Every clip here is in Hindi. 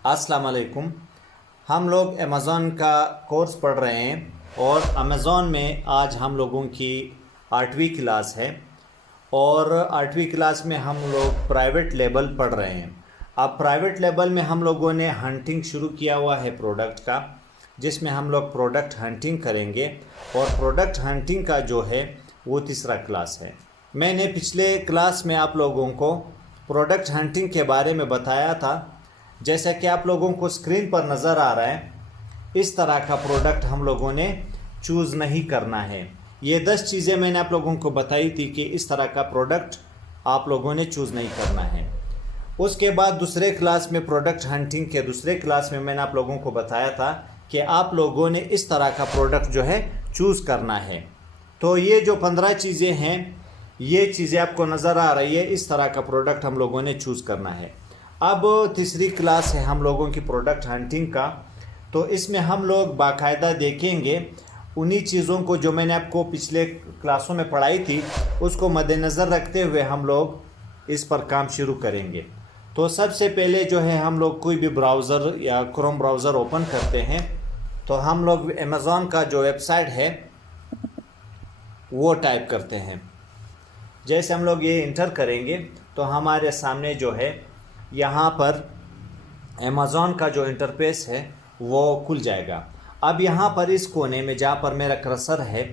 अस्सलाम वालेकुम। हम लोग अमेज़ॉन का कोर्स पढ़ रहे हैं और अमेज़ॉन में आज हम लोगों की 8वीं क्लास है और 8वीं क्लास में हम लोग प्राइवेट लेवल पढ़ रहे हैं। अब प्राइवेट लेवल में हम लोगों ने हंटिंग शुरू किया हुआ है प्रोडक्ट का, जिसमें हम लोग प्रोडक्ट हंटिंग करेंगे और प्रोडक्ट हंटिंग का जो है वो तीसरा क्लास है। मैंने पिछले क्लास में आप लोगों को प्रोडक्ट हंटिंग के बारे में बताया था। जैसा कि आप लोगों को स्क्रीन पर नज़र आ रहा है, इस तरह का प्रोडक्ट हम लोगों ने चूज़ नहीं करना है। ये 10 चीज़ें मैंने आप लोगों को बताई थी कि इस तरह का प्रोडक्ट आप लोगों ने चूज़ नहीं करना है। उसके बाद दूसरे क्लास में, प्रोडक्ट हंटिंग के दूसरे क्लास में, मैंने आप लोगों को बताया था कि आप लोगों ने इस तरह का प्रोडक्ट जो है चूज़ करना है। तो ये जो 15 चीज़ें हैं, ये चीज़ें आपको नज़र आ रही है, इस तरह का प्रोडक्ट हम लोगों ने चूज़ करना है। अब तीसरी क्लास है हम लोगों की प्रोडक्ट हंटिंग का, तो इसमें हम लोग बाकायदा देखेंगे उन्हीं चीज़ों को जो मैंने आपको पिछले क्लासों में पढ़ाई थी, उसको मद्देनज़र रखते हुए हम लोग इस पर काम शुरू करेंगे। तो सबसे पहले जो है हम लोग कोई भी ब्राउज़र या क्रोम ब्राउज़र ओपन करते हैं, तो हम लोग अमेज़ॉन का जो वेबसाइट है वो टाइप करते हैं। जैसे हम लोग ये इंटर करेंगे तो हमारे सामने जो है यहाँ पर अमेज़ॉन का जो इंटरफेस है वो खुल जाएगा। अब यहाँ पर इस कोने में जहाँ पर मेरा कर्सर है,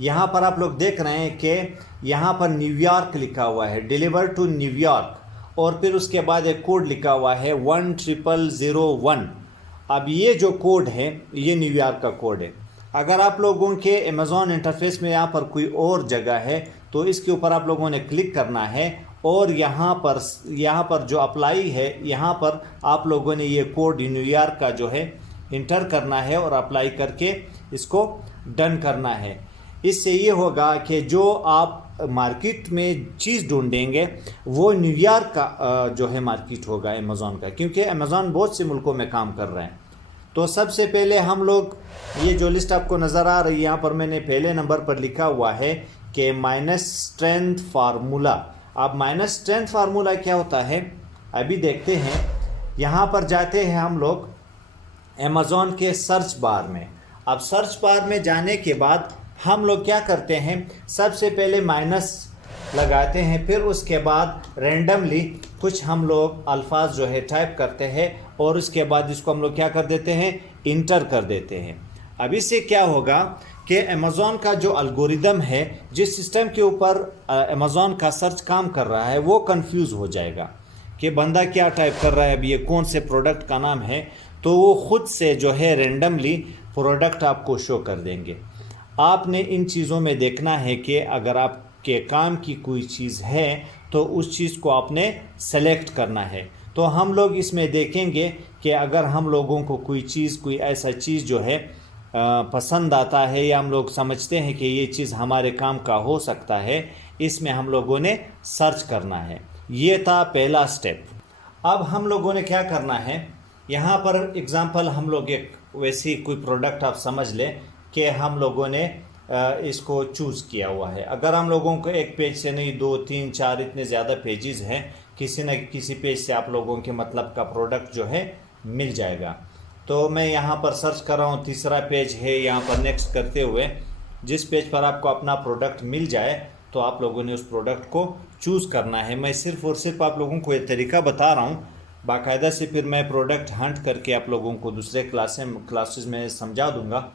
यहाँ पर आप लोग देख रहे हैं कि यहाँ पर न्यूयॉर्क लिखा हुआ है, डिलीवर टू न्यूयॉर्क, और फिर उसके बाद एक कोड लिखा हुआ है 10001। अब ये जो कोड है ये न्यूयॉर्क का कोड है। अगर आप लोगों के अमेज़ॉन इंटरफेस में यहाँ पर कोई और जगह है तो इसके ऊपर आप लोगों ने क्लिक करना है और यहाँ पर जो अप्लाई है, यहाँ पर आप लोगों ने ये कोड न्यूयॉर्क का जो है इंटर करना है और अप्लाई करके इसको डन करना है। इससे ये होगा कि जो आप मार्केट में चीज़ ढूंढेंगे वो न्यूयॉर्क का जो है मार्केट होगा अमेज़ॉन का, क्योंकि अमेज़ॉन बहुत से मुल्कों में काम कर रहे हैं। तो सबसे पहले हम लोग, ये जो लिस्ट आपको नज़र आ रही है, यहाँ पर मैंने पहले नंबर पर लिखा हुआ है कि माइनस स्ट्रेंथ फार्मूला। अब माइनस स्ट्रेंथ फार्मूला क्या होता है अभी देखते हैं। यहाँ पर जाते हैं हम लोग अमेज़ॉन के सर्च बार में। अब सर्च बार में जाने के बाद हम लोग क्या करते हैं, सबसे पहले माइनस लगाते हैं, फिर उसके बाद रेंडमली कुछ हम लोग अल्फाज जो है टाइप करते हैं और उसके बाद इसको हम लोग क्या कर देते हैं, इंटर कर देते हैं। अब इससे क्या होगा कि अमेज़ॉन का जो एल्गोरिदम है, जिस सिस्टम के ऊपर अमेज़ॉन का सर्च काम कर रहा है, वो कंफ्यूज हो जाएगा कि बंदा क्या टाइप कर रहा है, अभी ये कौन से प्रोडक्ट का नाम है, तो वो खुद से जो है रेंडमली प्रोडक्ट आपको शो कर देंगे। आपने इन चीज़ों में देखना है कि अगर आपके काम की कोई चीज़ है तो उस चीज़ को आपने सेलेक्ट करना है। तो हम लोग इसमें देखेंगे कि अगर हम लोगों को कोई ऐसा चीज़ जो है पसंद आता है या हम लोग समझते हैं कि ये चीज़ हमारे काम का हो सकता है, इसमें हम लोगों ने सर्च करना है। ये था पहला स्टेप। अब हम लोगों ने क्या करना है, यहाँ पर एग्ज़ाम्पल हम लोग एक वैसी कोई प्रोडक्ट आप समझ लें कि हम लोगों ने इसको चूज़ किया हुआ है। अगर हम लोगों को एक पेज से नहीं, 2 3 4 इतने ज़्यादा पेजेस हैं, किसी न किसी पेज से आप लोगों के मतलब का प्रोडक्ट जो है मिल जाएगा। तो मैं यहाँ पर सर्च कर रहा हूँ, तीसरा पेज है, यहाँ पर नेक्स्ट करते हुए जिस पेज पर आपको अपना प्रोडक्ट मिल जाए तो आप लोगों ने उस प्रोडक्ट को चूज़ करना है। मैं सिर्फ और सिर्फ आप लोगों को ये तरीका बता रहा हूँ, बाकायदा से फिर मैं प्रोडक्ट हंट करके आप लोगों को दूसरे क्लासेस में समझा दूँगा।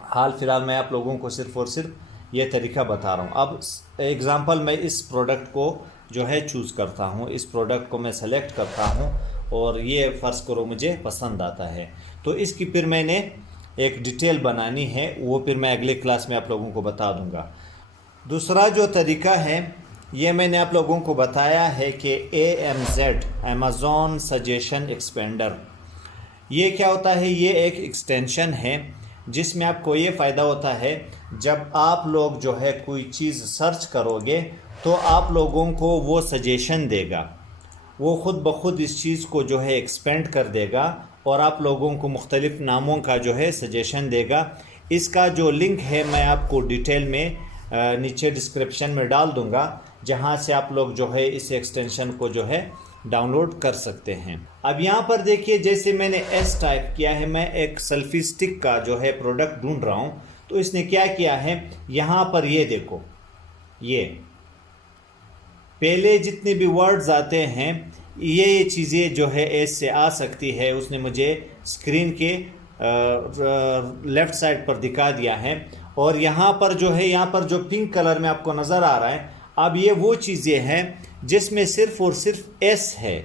हाल फिलहाल मैं आप लोगों को सिर्फ और सिर्फ ये तरीका बता रहा हूँ। अब एग्ज़ाम्पल मैं इस प्रोडक्ट को जो है चूज़ करता हूँ, इस प्रोडक्ट को मैं सेलेक्ट करता हूँ और ये फ़र्ज़ करो मुझे पसंद आता है, तो इसकी फिर मैंने एक डिटेल बनानी है, वो फिर मैं अगले क्लास में आप लोगों को बता दूँगा। दूसरा जो तरीका है ये मैंने आप लोगों को बताया है कि AMZ, अमेज़ॉन सजेशन एक्सपेंडर। ये क्या होता है, ये एक एक्सटेंशन है जिसमें आपको ये फ़ायदा होता है, जब आप लोग जो है कोई चीज़ सर्च करोगे तो आप लोगों को वो सजेशन देगा, वो ख़ुद ब खुद इस चीज़ को जो है एक्सपेंड कर देगा और आप लोगों को मुख्तलिफ़ नामों का जो है सजेशन देगा। इसका जो लिंक है मैं आपको डिटेल में नीचे डिस्क्रिप्शन में डाल दूँगा, जहाँ से आप लोग जो है इस एक्सटेंशन को जो है डाउनलोड कर सकते हैं। अब यहाँ पर देखिए, जैसे मैंने एस टाइप किया है, मैं एक सेल्फी स्टिक का जो है प्रोडक्ट ढूंढ रहा हूँ। तो इसने क्या किया है, यहाँ पर ये देखो, ये पहले जितने भी वर्ड्स आते हैं ये चीज़ें जो है एस से आ सकती है, उसने मुझे स्क्रीन के लेफ्ट साइड पर दिखा दिया है। और यहाँ पर जो है, यहाँ पर जो पिंक कलर में आपको नज़र आ रहा है, अब ये वो चीज़ें हैं जिसमें सिर्फ और सिर्फ एस है,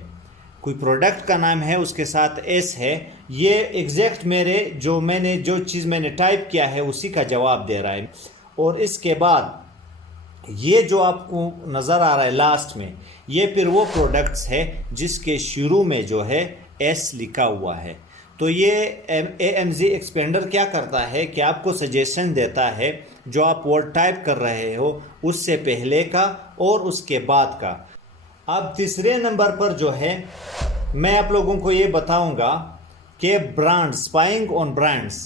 कोई प्रोडक्ट का नाम है उसके साथ एस है। ये एग्जैक्ट मैंने जो चीज़ मैंने टाइप किया है उसी का जवाब दे रहा है। और इसके बाद ये जो आपको नज़र आ रहा है लास्ट में, ये फिर वो प्रोडक्ट्स है जिसके शुरू में जो है एस लिखा हुआ है। तो ये AMZ एक्सपेंडर क्या करता है कि आपको सजेशन देता है जो आप वर्ड टाइप कर रहे हो उससे पहले का और उसके बाद का। अब तीसरे नंबर पर जो है मैं आप लोगों को ये बताऊंगा कि brand, spying on brands.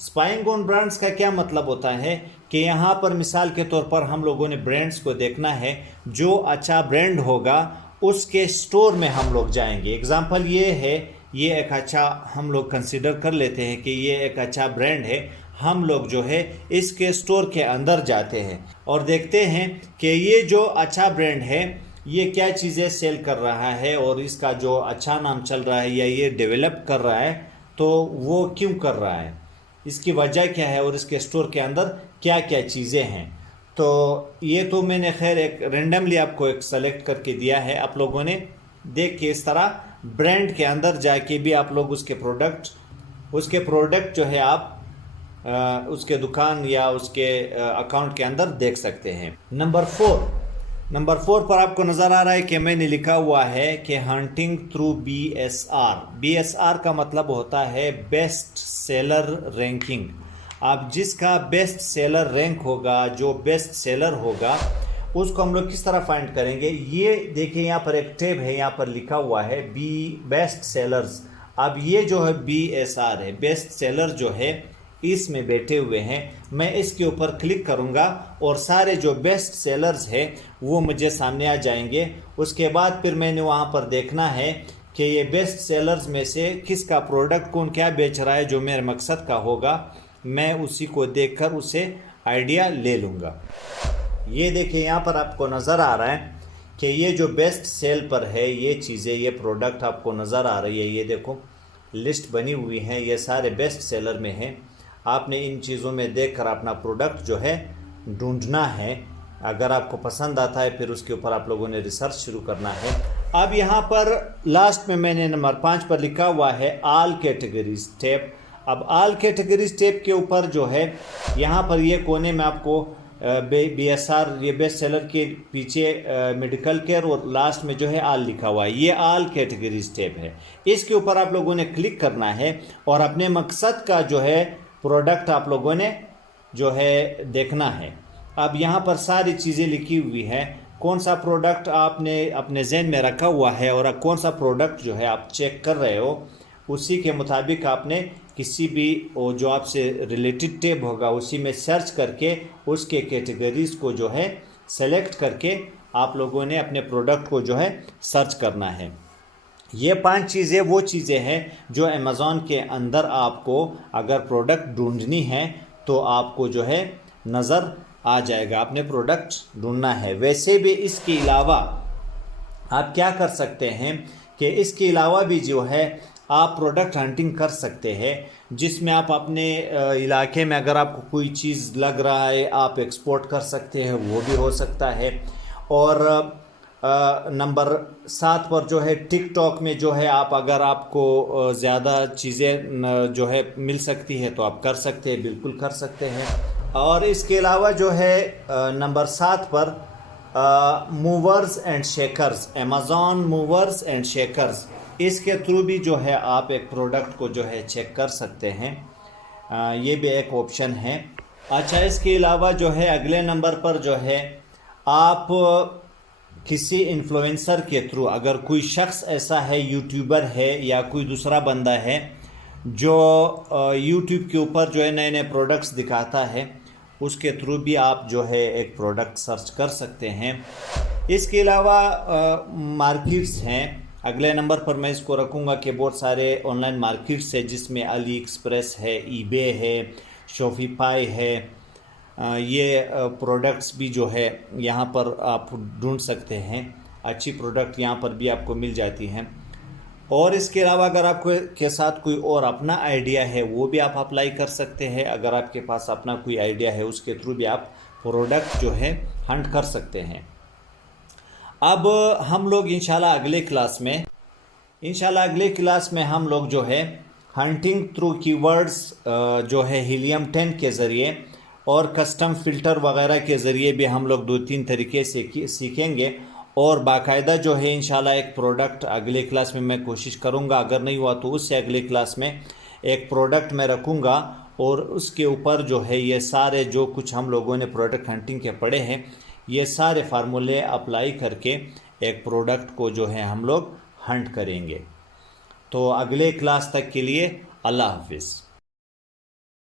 Spying on brands का क्या मतलब होता है कि यहाँ पर मिसाल के तौर पर हम लोगों ने ब्रांड्स को देखना है, जो अच्छा ब्रांड होगा उसके स्टोर में हम लोग जाएंगे। एग्जांपल ये है, ये एक अच्छा हम लोग कंसीडर कर लेते हैं कि ये एक अच्छा ब्रांड है। हम लोग जो है इसके स्टोर के अंदर जाते हैं और देखते हैं कि ये जो अच्छा ब्रांड है ये क्या चीज़ें सेल कर रहा है और इसका जो अच्छा नाम चल रहा है या ये डेवलप कर रहा है, तो वो क्यों कर रहा है, इसकी वजह क्या है और इसके स्टोर के अंदर क्या क्या चीज़ें हैं। तो ये तो मैंने खैर एक रेंडमली आपको एक सेलेक्ट करके दिया है, आप लोगों ने देख के इस तरह ब्रांड के अंदर जाके भी आप लोग उसके प्रोडक्ट जो है आप उसके दुकान या उसके अकाउंट के अंदर देख सकते हैं। नंबर 4 पर आपको नज़र आ रहा है कि मैंने लिखा हुआ है कि हंटिंग थ्रू BSR का मतलब होता है बेस्ट सेलर रैंकिंग। आप जिसका बेस्ट सेलर रैंक होगा, जो बेस्ट सेलर होगा, उसको हम लोग किस तरह फाइंड करेंगे। ये देखिए यहाँ पर एक टैब है, यहाँ पर लिखा हुआ है बेस्ट सेलर्स। अब ये जो है BSR है, बेस्ट सेलर जो है इसमें बैठे हुए हैं। मैं इसके ऊपर क्लिक करूंगा और सारे जो बेस्ट सेलर्स हैं वो मुझे सामने आ जाएंगे। उसके बाद फिर मैंने वहाँ पर देखना है कि ये बेस्ट सेलर्स में से किसका प्रोडक्ट कौन क्या बेच रहा है, जो मेरे मकसद का होगा मैं उसी को देखकर उसे आइडिया ले लूँगा। ये देखिए यहाँ पर आपको नज़र आ रहा है कि ये जो बेस्ट सेल पर है ये चीज़ें, ये प्रोडक्ट आपको नज़र आ रही है, ये देखो लिस्ट बनी हुई है, ये सारे बेस्ट सेलर में हैं। आपने इन चीज़ों में देखकर अपना प्रोडक्ट जो है ढूंढना है। अगर आपको पसंद आता है फिर उसके ऊपर आप लोगों ने रिसर्च शुरू करना है। अब यहाँ पर लास्ट में मैंने नंबर 5 पर लिखा हुआ है ऑल कैटेगरीज टैब। अब ऑल कैटेगरीज टैब के ऊपर जो है यहाँ पर ये कोने में आपको BSR, ये बेस्ट सेलर के पीछे मेडिकल केयर और लास्ट में जो है ऑल लिखा हुआ है, ये ऑल कैटेगरीज टैब है। इसके ऊपर आप लोगों ने क्लिक करना है और अपने मकसद का जो है प्रोडक्ट आप लोगों ने जो है देखना है। अब यहाँ पर सारी चीज़ें लिखी हुई हैं, कौन सा प्रोडक्ट आपने अपने जहन में रखा हुआ है और कौन सा प्रोडक्ट जो है आप चेक कर रहे हो, उसी के मुताबिक आपने किसी भी जो आपसे रिलेटेड टैब होगा उसी में सर्च करके उसके कैटेगरीज को जो है सेलेक्ट करके आप लोगों ने अपने प्रोडक्ट को जो है सर्च करना है। ये 5 चीज़ें वो चीज़ें हैं जो अमेज़ॉन के अंदर आपको अगर प्रोडक्ट ढूंढनी है तो आपको जो है नज़र आ जाएगा, आपने प्रोडक्ट ढूंढना है। वैसे भी इसके अलावा आप क्या कर सकते हैं कि इसके अलावा भी जो है आप प्रोडक्ट हंटिंग कर सकते हैं, जिसमें आप अपने इलाके में अगर आपको कोई चीज़ लग रहा है आप एक्सपोर्ट कर सकते हैं, वो भी हो सकता है। और नंबर 7 पर जो है टिकटॉक में जो है आप अगर आपको ज़्यादा चीज़ें जो है मिल सकती है तो आप कर सकते हैं, बिल्कुल कर सकते हैं। और इसके अलावा जो है नंबर 7 पर movers and shakers, Amazon movers and shakers, इसके थ्रू भी जो है आप एक प्रोडक्ट को जो है चेक कर सकते हैं, ये भी एक ऑप्शन है। अच्छा, इसके अलावा जो है अगले नंबर पर जो है आप किसी इन्फ्लुएंसर के थ्रू, अगर कोई शख्स ऐसा है, यूट्यूबर है या कोई दूसरा बंदा है जो यूट्यूब के ऊपर जो है नए नए प्रोडक्ट्स दिखाता है, उसके थ्रू भी आप जो है एक प्रोडक्ट सर्च कर सकते हैं। इसके अलावा मार्केट्स हैं, अगले नंबर पर मैं इसको रखूँगा कि बहुत सारे ऑनलाइन मार्केट्स है जिसमें अली एक्सप्रेस है, ईबे है, शॉपिफाई है। ये प्रोडक्ट्स भी जो है यहाँ पर आप ढूंढ सकते हैं। अच्छी प्रोडक्ट यहाँ पर भी आपको मिल जाती हैं। और इसके अलावा अगर आपको के साथ कोई और अपना आइडिया है वो भी आप अप्लाई कर सकते हैं। अगर आपके पास अपना कोई आइडिया है उसके थ्रू भी आप प्रोडक्ट जो है हंट कर सकते हैं। अब हम लोग इंशाल्लाह अगले क्लास में हम लोग जो है हंटिंग थ्रू कीवर्ड्स जो है हीलियम 10 के ज़रिए और कस्टम फ़िल्टर वगैरह के ज़रिए भी हम लोग 2-3 तरीके से सीखेंगे। और बाकायदा जो है इंशाल्लाह एक प्रोडक्ट अगले क्लास में मैं कोशिश करूँगा, अगर नहीं हुआ तो उससे अगले क्लास में एक प्रोडक्ट मैं रखूँगा और उसके ऊपर जो है ये सारे जो कुछ हम लोगों ने प्रोडक्ट हंटिंग के पढ़े हैं ये सारे फार्मूले अप्लाई करके एक प्रोडक्ट को जो है हम लोग हंट करेंगे। तो अगले क्लास तक के लिए अल्लाह हाफिज़।